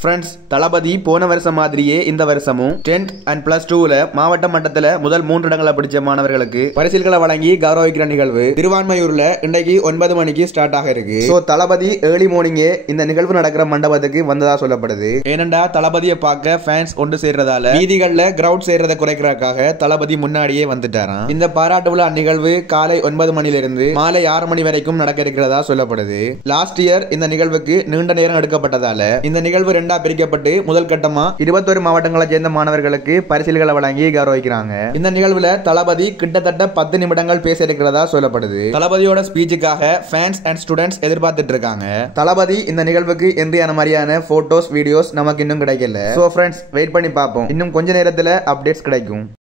Friends, தளபதி போன வருஷம் மாதிரியே இந்த வருஷமும் 10th and +2ல மாவட்ட மட்டத்தில் முதல் 3 இடங்களை பிடிச்ச மாணவர்களுக்கு பரிசில்களை வழங்கி கௌரவிக்கிற நிகழ்வு திருவான்மையூர்ல இன்றைக்கு 9 மணிக்கு ஸ்டார்ட் ஆக இருக்கு. சோ தளபதி ஏர்லி மார்னிங்கே இந்த நிகழ்வு நடக்கிற மண்டபத்துக்கு வந்ததா சொல்லப்படுது. ஏனென்றா தளபதியை பார்க்க ஃபேன்ஸ் ஒன்று சேர்றதால வீதிகள்ல கிரவுட் சேர்றதை குறைக்கிறதுக்காக தளபதி முன்னாடியே வந்துட்டாராம். இந்த பாராட்டு விழா நிகழ்வு காலை 9 மணிலிருந்து மாலை 6 மணி வரைக்கும் நடக்க இருக்கிறதா சொல்லப்படுது. லாஸ்ட் இயர் இந்த நிகழ்வுக்கு நீண்ட நேரம் எடுக்கப்பட்டதால இந்த நிகழ்வு பிரிக்கப்பட்டு முதல் கட்டமா 21 மாவட்டங்களை சேர்ந்த மாணவர்களுக்கு பரிசில்களை வழங்கி கௌரவிக்கிறாங்க. இந்த நிகழ்வுல தளபதி கிட்டத்தட்ட 10 நிமிடங்கள் பேச இருக்கிறதா சொல்லப்படுது. தளபதியோட ஸ்பீச்சுக்காக ஃபேன்ஸ் அண்ட் ஸ்டூடெண்ட்ஸ் எதிர்பார்த்துட்டு இருக்காங்க. தளபதி இந்த நிகழ்வுக்கு எந்தியான மாதிரியான போட்டோஸ் வீடியோஸ் நமக்கு இன்னும் கிடைக்கல. சோ ஃப்ரெண்ட்ஸ், வெயிட் பண்ணி பார்ப்போம். இன்னும் கொஞ்ச நேரத்துல அப்டேட்ஸ் கிடைக்கும்.